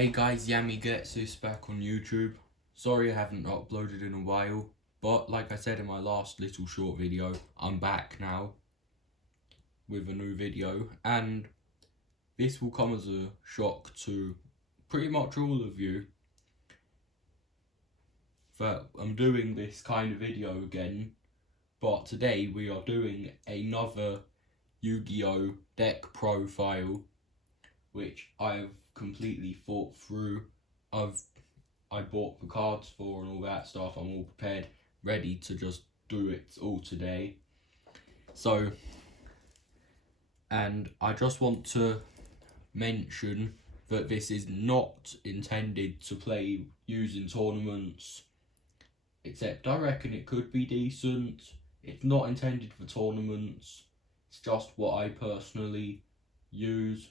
Hey guys, Yami Gets This back on YouTube. Sorry I haven't uploaded in a while, but like I said in my last little short video, I'm back now with a new video, and this will come as a shock to pretty much all of you that I'm doing this kind of video again, but today we are doing another Yu-Gi-Oh deck profile, which I've completely thought through. I bought the cards for and all that stuff. I'm all prepared, ready to just do it all today. So, and I just want to mention that this is not intended to play using tournaments, except I reckon it could be decent. It's not intended for tournaments. It's just what I personally use.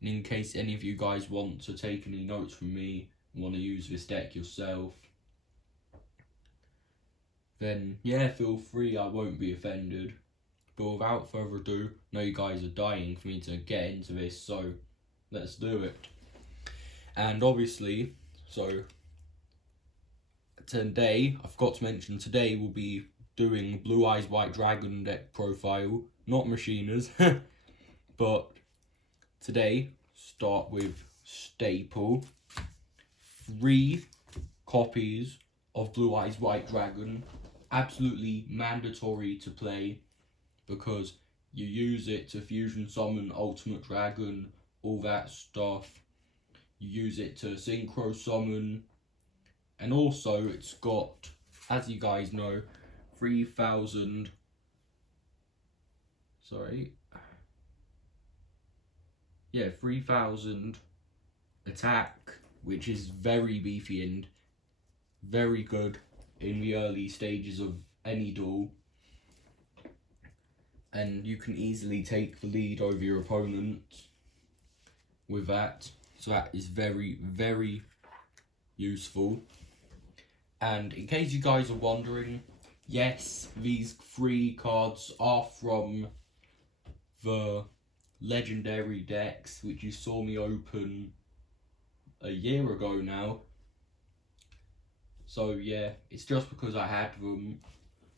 And in case any of you guys want to take any notes from me and want to use this deck yourself, then yeah, feel free, I won't be offended. But without further ado, I know you guys are dying for me to get into this, so let's do it. And obviously, so today, I forgot to mention, today we'll be doing Blue Eyes White Dragon deck profile, not Machiners, but today, start with staple, 3 copies of Blue Eyes White Dragon, absolutely mandatory to play because you use it to fusion summon Ultimate Dragon, all that stuff. You use it to synchro summon, and also it's got, as you guys know, 3,000 attack, which is very beefy and very good in the early stages of any duel. And you can easily take the lead over your opponent with that. So that is very, very useful. And in case you guys are wondering, yes, these 3 cards are from the legendary decks, which you saw me open a year ago now. So yeah, it's just because I had them,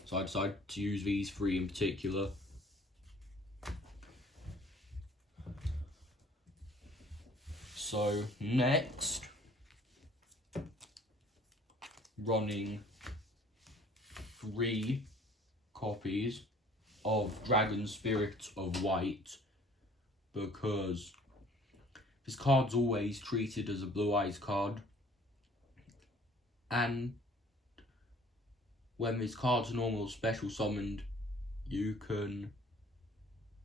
so I decided to use these 3 in particular. So next, running 3 copies of Dragon Spirit of White, because this card's always treated as a Blue Eyes card, and when this card's normal special summoned, you can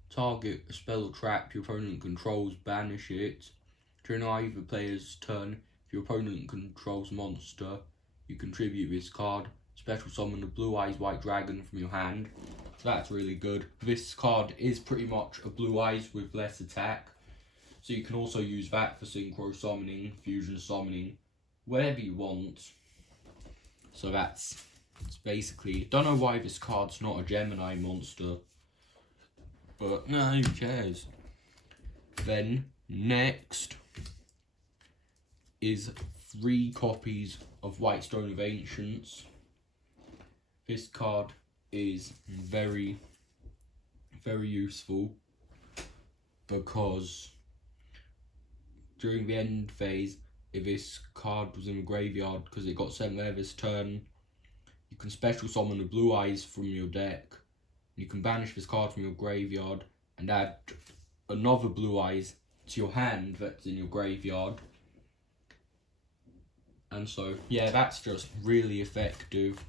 target a spell or trap your opponent controls, banish it. During either player's turn, if your opponent controls a monster, you contribute this card, special summon a Blue Eyes White Dragon from your hand. So that's really good. This card is pretty much a Blue Eyes with less attack, so you can also use that for synchro summoning, fusion summoning, whatever you want. So that's basically, don't know why this card's not a Gemini monster, but no, who cares. Then next is 3 copies of White Stone of Ancients. This card is very, very useful because during the end phase, if this card was in the graveyard because it got sent there this turn, you can special summon the Blue Eyes from your deck. You can banish this card from your graveyard and add another Blue Eyes to your hand that's in your graveyard. And so, yeah, that's just really effective.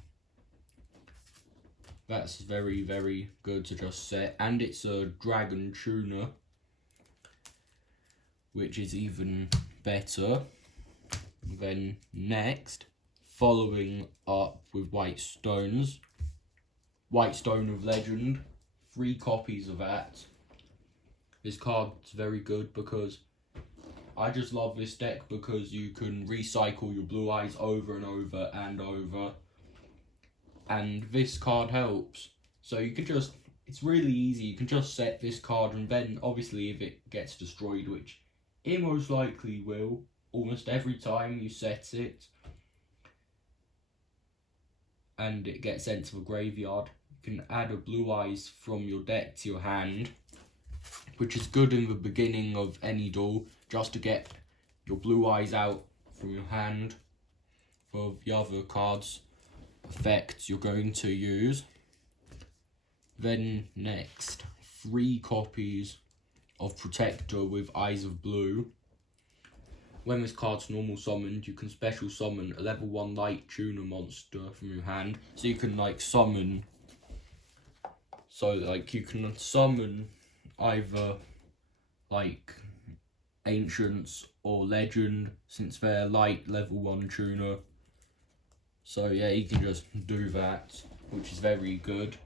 That's very, very good to just set. And it's a Dragon Tuner, which is even better. Then next, following up with White Stones, White Stone of Legend, 3 copies of that. This card's very good because I just love this deck because you can recycle your Blue Eyes over and over and over, and this card helps. So you can just, it's really easy, you can just set this card, and then obviously if it gets destroyed, which it most likely will, almost every time you set it and it gets sent to the graveyard. You can add a Blue Eyes from your deck to your hand, which is good in the beginning of any duel, just to get your Blue Eyes out from your hand for the other cards effects you're going to use. Then next, 3 copies of Protector with Eyes of Blue. When this card's normal summoned, you can special summon a level 1 light tuner monster from your hand. So you can like summon, you can summon either like Ancients or Legend, since they're light level 1 tuner. So yeah, you can just do that, which is very good.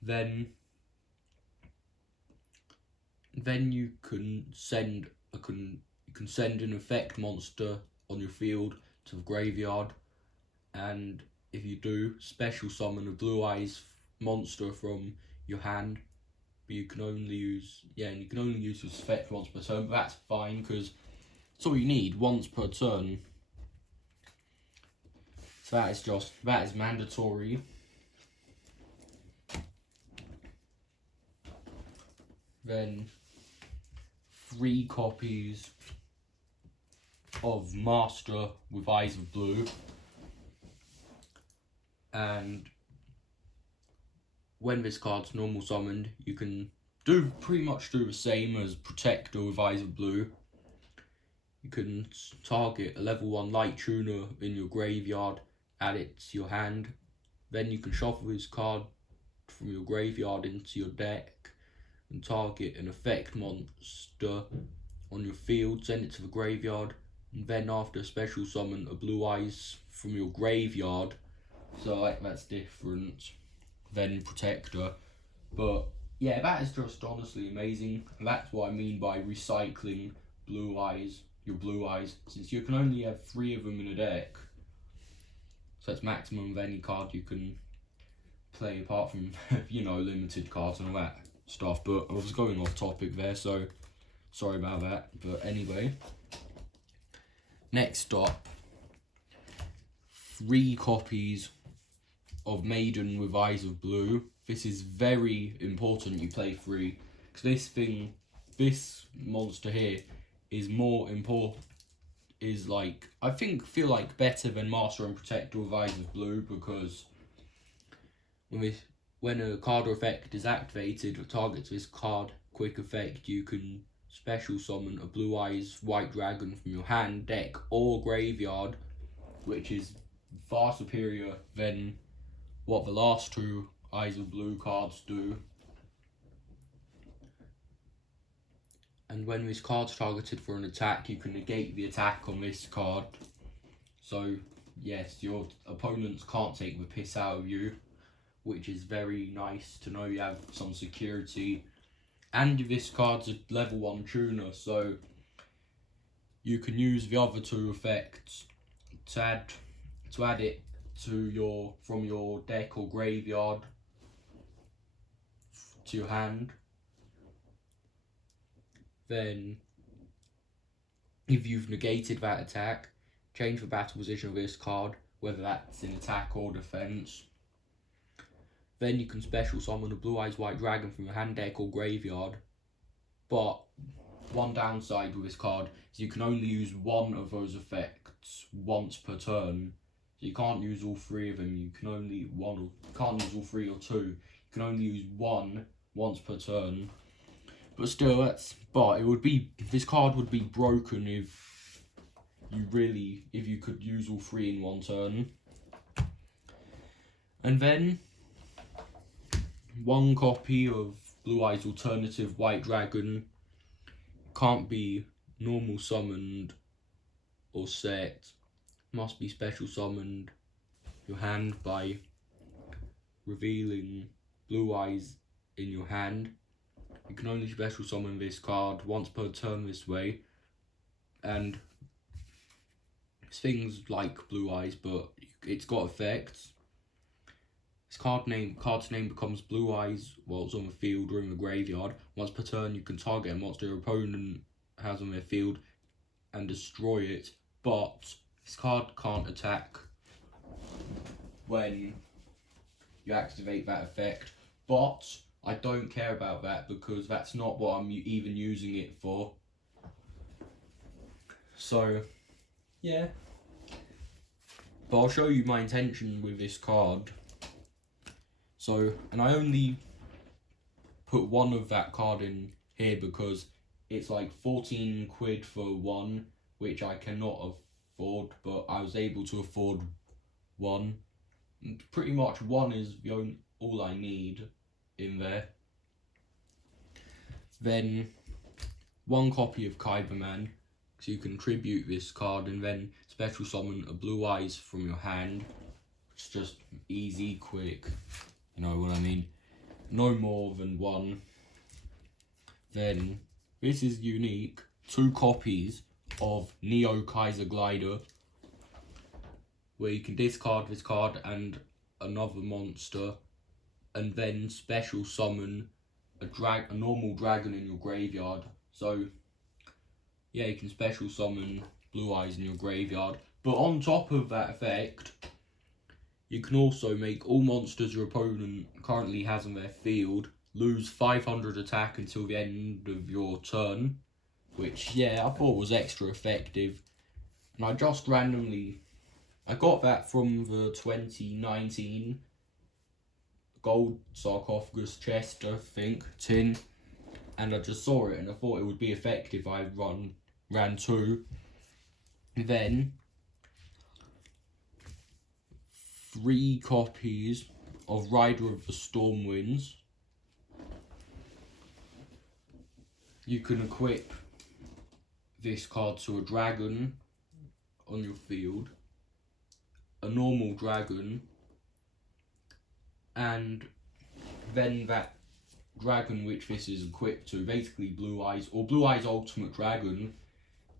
Then you can send an effect monster on your field to the graveyard, and if you do, special summon a Blue Eyes monster from your hand. But you can only use this effect once per turn. But that's fine, because it's all you need once per turn. So that is mandatory. Then 3 copies of Master with Eyes of Blue, and when this card's normal summoned, you can pretty much do the same as Protector with Eyes of Blue. You can target a level 1 light tuner in your graveyard, add it to your hand. Then you can shuffle this card from your graveyard into your deck and target an effect monster on your field, send it to the graveyard, and then after special summon a Blue Eyes from your graveyard. So like that's different than Protector. But yeah, that is just honestly amazing. And that's what I mean by recycling Blue Eyes, your Blue Eyes, since you can only have 3 of them in a deck. So that's maximum of any card you can play, apart from limited cards and all that stuff. But I was going off topic there, so sorry about that. But anyway, next up, 3 copies of Maiden with Eyes of Blue. This is very important you play 3, because this monster here is more important, feel like better than Master and Protector with Eyes of Blue, because when a card or effect is activated that targets this card quick effect, you can special summon a Blue Eyes White Dragon from your hand, deck or graveyard, which is far superior than what the last 2 Eyes of Blue cards do. And when this card's targeted for an attack, you can negate the attack on this card. So yes, your opponents can't take the piss out of you, which is very nice to know you have some security. And this card's a level 1 tuner, so you can use the other 2 effects to add it to from your deck or graveyard to your hand. Then, if you've negated that attack, change the battle position of this card, whether that's in attack or defense. Then you can special summon a Blue Eyes White Dragon from your hand, deck or graveyard. But one downside with this card is you can only use 1 of those effects once per turn. So you can't use all 3 of them. You can't use all 3 or 2. You can only use 1 once per turn. But still, this card would be broken if you could use all 3 in one turn. And then 1 copy of Blue Eyes Alternative White Dragon. Can't be normal summoned or set. Must be special summoned your hand by revealing Blue Eyes in your hand. You can only special summon this card once per turn this way, and it's things like Blue Eyes, but it's got effects. This card's name becomes Blue Eyes while it's on the field or in the graveyard. Once per turn, you can target a monster your opponent has on their field and destroy it, but this card can't attack when you activate that effect. But I don't care about that because that's not what I'm even using it for. So, yeah. But I'll show you my intention with this card. So, and I only put one of that card in here because it's like 14 quid for one, which I cannot afford, but I was able to afford one. And pretty much one is all I need in there. Then one copy of Kyberman, so you can tribute this card and then special summon a Blue Eyes from your hand. It's just easy, quick, you know what I mean. No more than one. Then this is unique, 2 copies of Neo Kaiser Glider, where you can discard this card and another monster, and then special summon a normal dragon in your graveyard. So yeah, you can special summon Blue Eyes in your graveyard. But on top of that effect, you can also make all monsters your opponent currently has on their field lose 500 attack until the end of your turn, which, yeah, I thought was extra effective. And I just randomly, I got that from the 2019 gold sarcophagus chest, I think, tin, and I just saw it and I thought it would be effective. I ran 2. Then 3 copies of Rider of the Stormwinds. You can equip this card to a dragon on your field, a normal dragon, and then that dragon which this is equipped to, basically Blue Eyes, or Blue Eyes Ultimate Dragon,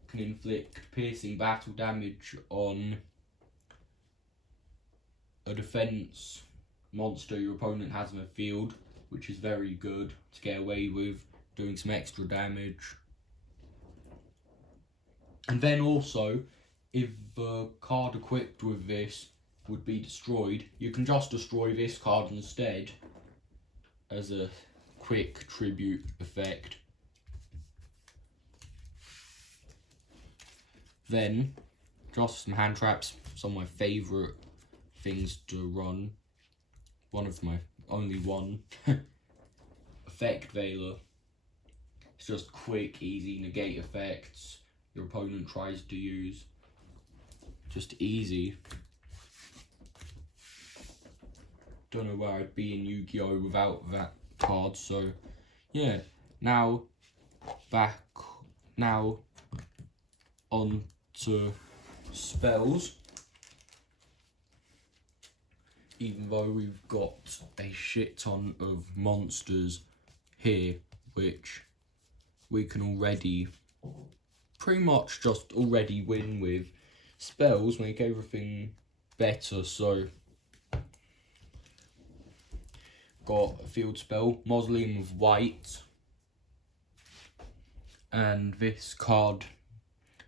can inflict piercing battle damage on a defense monster your opponent has in the field, which is very good to get away with doing some extra damage. And then also, if the card equipped with this would be destroyed, you can just destroy this card instead as a quick tribute effect. Then, just some hand traps, some of my favourite things to run. One of my only one. Effect Veiler. It's just quick, easy negate effects your opponent tries to use. Just easy. Don't know where I'd be in Yu-Gi-Oh without that card, so yeah. Now on to spells. Even though we've got a shit ton of monsters here, which we can already pretty much just already win with, spells make everything better. So got a field spell, Mausoleum of White, and this card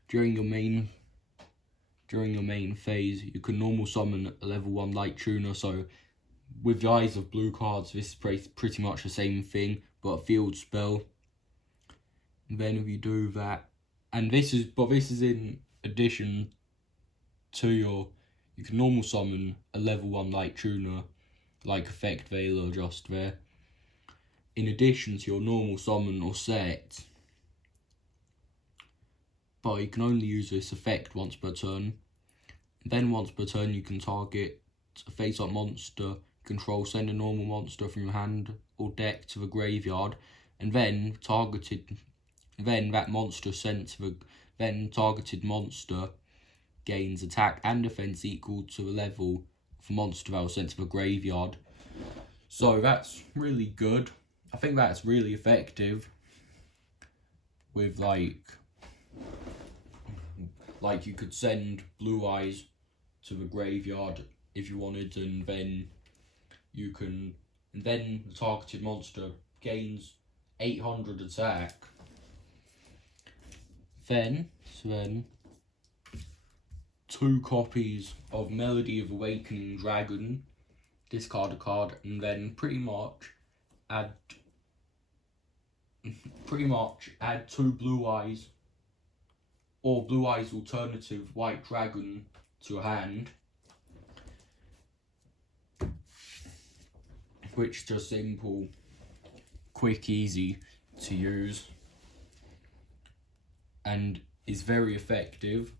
during your main phase you can normal summon a level 1 light tuner. So with the Eyes of Blue cards, this is pretty much the same thing, but a field spell. And then if you do that, and this is in addition to you can normal summon a level 1 light tuner, like Effect Veiler just there, in addition to your normal summon or set. But you can only use this effect once per turn. Then once per turn you can target a face-up monster control, send a normal monster from your hand or deck to the graveyard, and then that monster sent to the targeted monster gains attack and defense equal to the level of a monster that was sent to the graveyard. So that's really good. I think that's really effective with like you could send Blue Eyes to the graveyard if you wanted, and then the targeted monster gains 800 attack. Then 2 copies of Melody of Awakening Dragon, discard a card, and then pretty much add 2 Blue Eyes or Blue Eyes alternative White Dragon to your hand, which is just simple, quick, easy to use, and is very effective.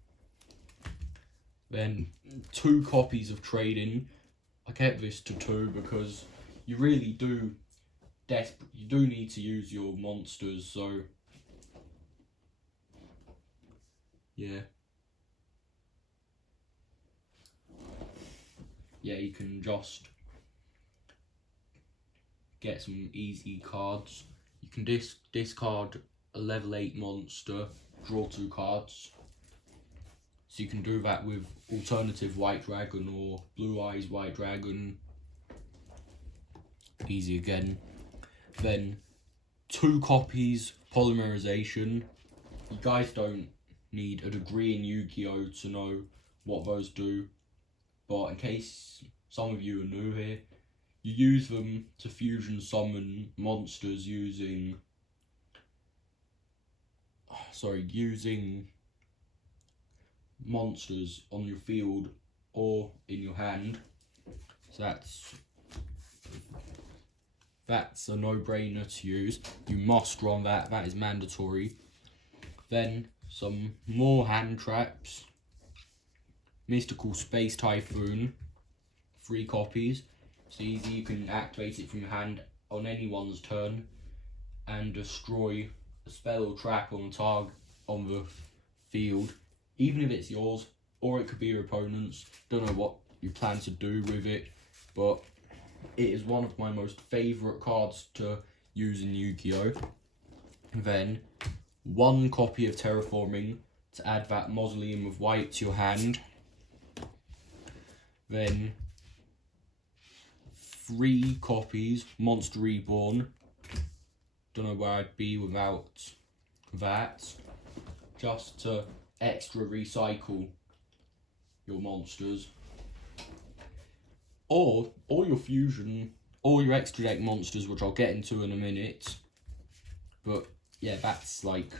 Then 2 copies of Trading. I kept this to 2 because you really do need to use your monsters, so yeah, you can just get some easy cards. You can discard a level 8 monster, draw 2 cards. So you can do that with alternative White Dragon or Blue Eyes White Dragon. Easy again. Then 2 copies Polymerization. You guys don't need a degree in Yu-Gi-Oh to know what those do, but in case some of you are new here, you use them to fusion summon monsters using monsters on your field or in your hand. So that's a no-brainer to use. You must run that is mandatory. Then some more hand traps. Mystical Space Typhoon, 3 copies. It's easy, you can activate it from your hand on anyone's turn and destroy a spell or trap on the field, even if it's yours, or it could be your opponent's. Don't know what you plan to do with it, but it is one of my most favourite cards to use in Yu-Gi-Oh! Then 1 copy of Terraforming to add that Mausoleum of White to your hand. Then 3 copies Monster Reborn. Don't know where I'd be without that. Just to extra recycle your monsters. Or your fusion, or your extra deck monsters, which I'll get into in a minute. But yeah, that's like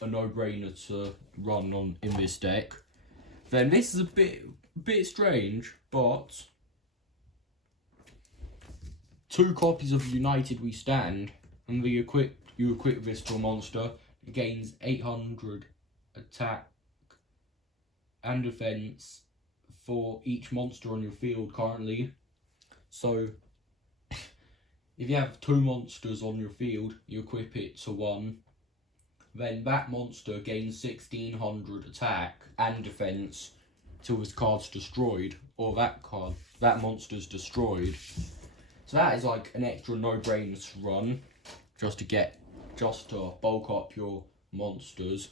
a no-brainer to run on in this deck. Then this is a bit strange, but 2 copies of United We Stand, and you equip this to a monster. It gains 800 attack and defense for each monster on your field currently. So if you have 2 monsters on your field, you equip it to 1. Then that monster gains 1600 attack and defense till this card's destroyed, or that monster's destroyed. So that is like an extra no-brainer to run, just to bulk up your monsters.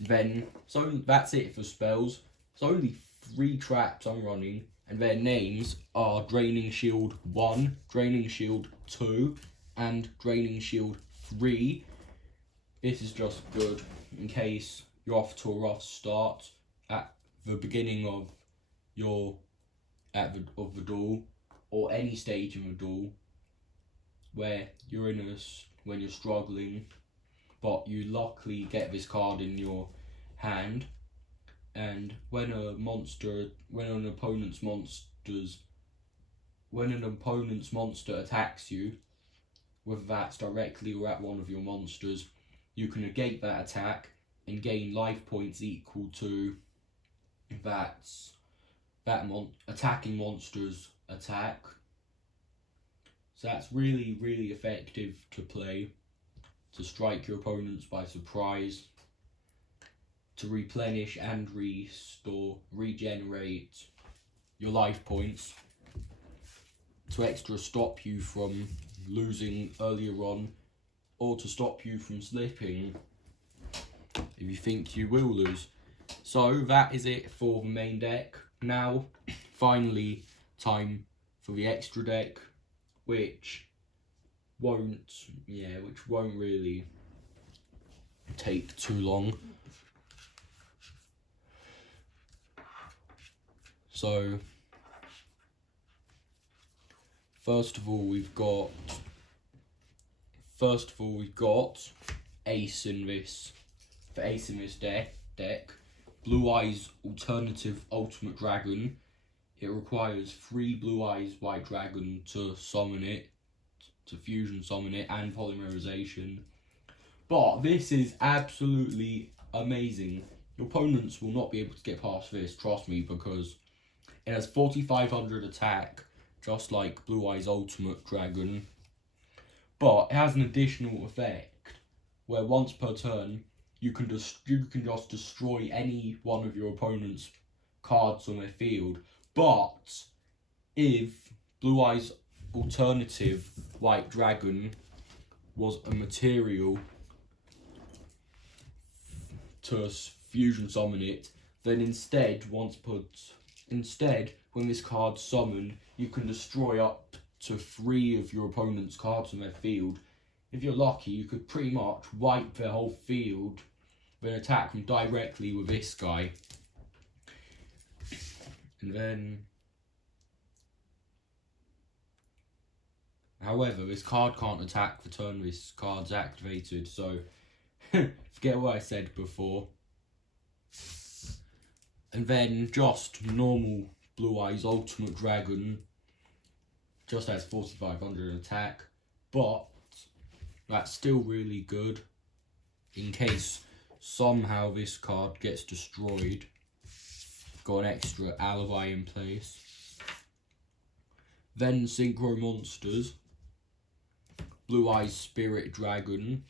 Then, so that's it for spells. It's only 3 traps I'm running, and their names are Draining Shield 1, Draining Shield 2, and Draining Shield 3. This is just good in case you're off to a rough start at the beginning of the duel, or any stage in the duel where when you're struggling, but you luckily get this card in your hand, and when an opponent's monster attacks you, whether that's directly or at one of your monsters, you can negate that attack and gain life points equal to attacking monster's attack. So that's really, really effective to play, to strike your opponents by surprise, to replenish and regenerate your life points, to extra stop you from losing earlier on, or to stop you from slipping if you think you will lose. So that is it for the main deck. Now, finally, time for the extra deck, which won't really take too long. So first of all we've got Ace in this deck. Blue Eyes Alternative Ultimate Dragon. It requires 3 Blue Eyes White Dragon to summon it, to fusion summon it, and polymerization. But this is absolutely amazing. Your opponents will not be able to get past this, trust me, because it has 4500 attack, just like Blue Eyes Ultimate Dragon. But it has an additional effect, where once per turn, you can just destroy any one of your opponent's cards on their field. But if Blue Eyes Alternative White Dragon was a material to fusion summon it, then instead, when this card's summoned, you can destroy up to 3 of your opponent's cards on their field. If you're lucky, you could pretty much wipe their whole field with an attack from directly with this guy. And then, however, this card can't attack the turn this card's activated, so forget what I said before. And then just normal Blue Eyes Ultimate Dragon just has 4500 attack, but that's still really good in case somehow this card gets destroyed. Got an extra alibi in place. Then Synchro Monsters. Blue Eyes Spirit Dragon.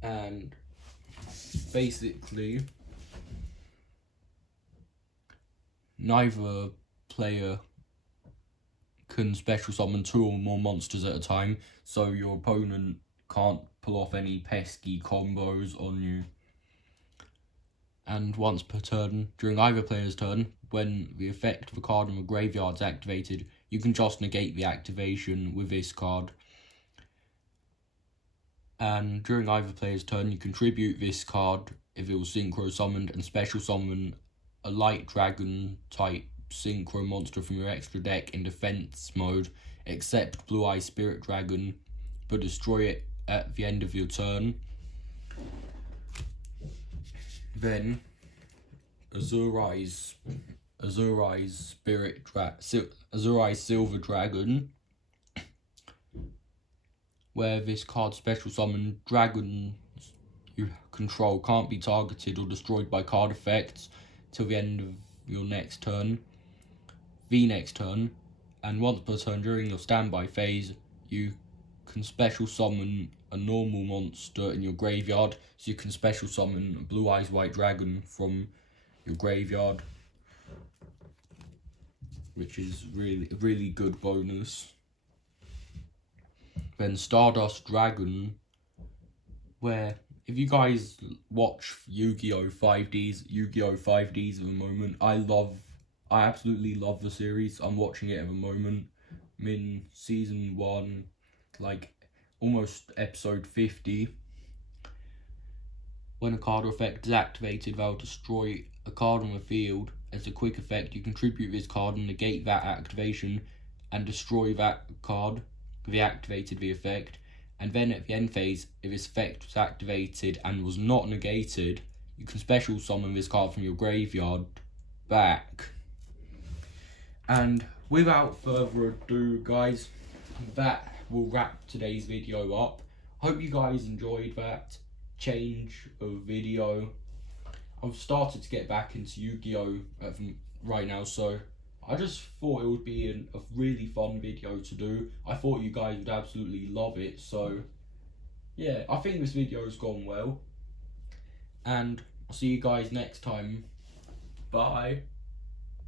And basically, neither player can special summon 2 or more monsters at a time, so your opponent can't pull off any pesky combos on you. And once per turn, during either player's turn, when the effect of a card in the graveyard is activated, you can just negate the activation with this card. And during either player's turn, you contribute this card if it was synchro summoned and special summon a light dragon type synchro monster from your extra deck in defense mode, except Blue Eye Spirit Dragon, but destroy it at the end of your turn. Then Azure Eyes Silver Dragon, where this card special summon dragons you control can't be targeted or destroyed by card effects till the end of your next turn, and once per turn during your standby phase, you can special summon a normal monster in your graveyard, so you can special summon a Blue Eyes White Dragon from your graveyard, which is really good bonus. Then Stardust Dragon, where if you guys watch Yu-Gi-Oh 5Ds at the moment, I absolutely love the series. I'm watching it at the moment. I'm in season 1, like almost episode 50. When a card or effect is activated, they'll destroy a card on the field. As a quick effect, you contribute this card and negate that activation and destroy that card activated the effect. And then at the end phase, if this effect was activated and was not negated, you can special summon this card from your graveyard back. And without further ado, guys, that will wrap today's video up. Hope you guys enjoyed that change of video. I've started to get back into Yu-Gi-Oh right now, so I just thought it would be a really fun video to do. I thought you guys would absolutely love it, so yeah, I think this video has gone well. And I'll see you guys next time. Bye.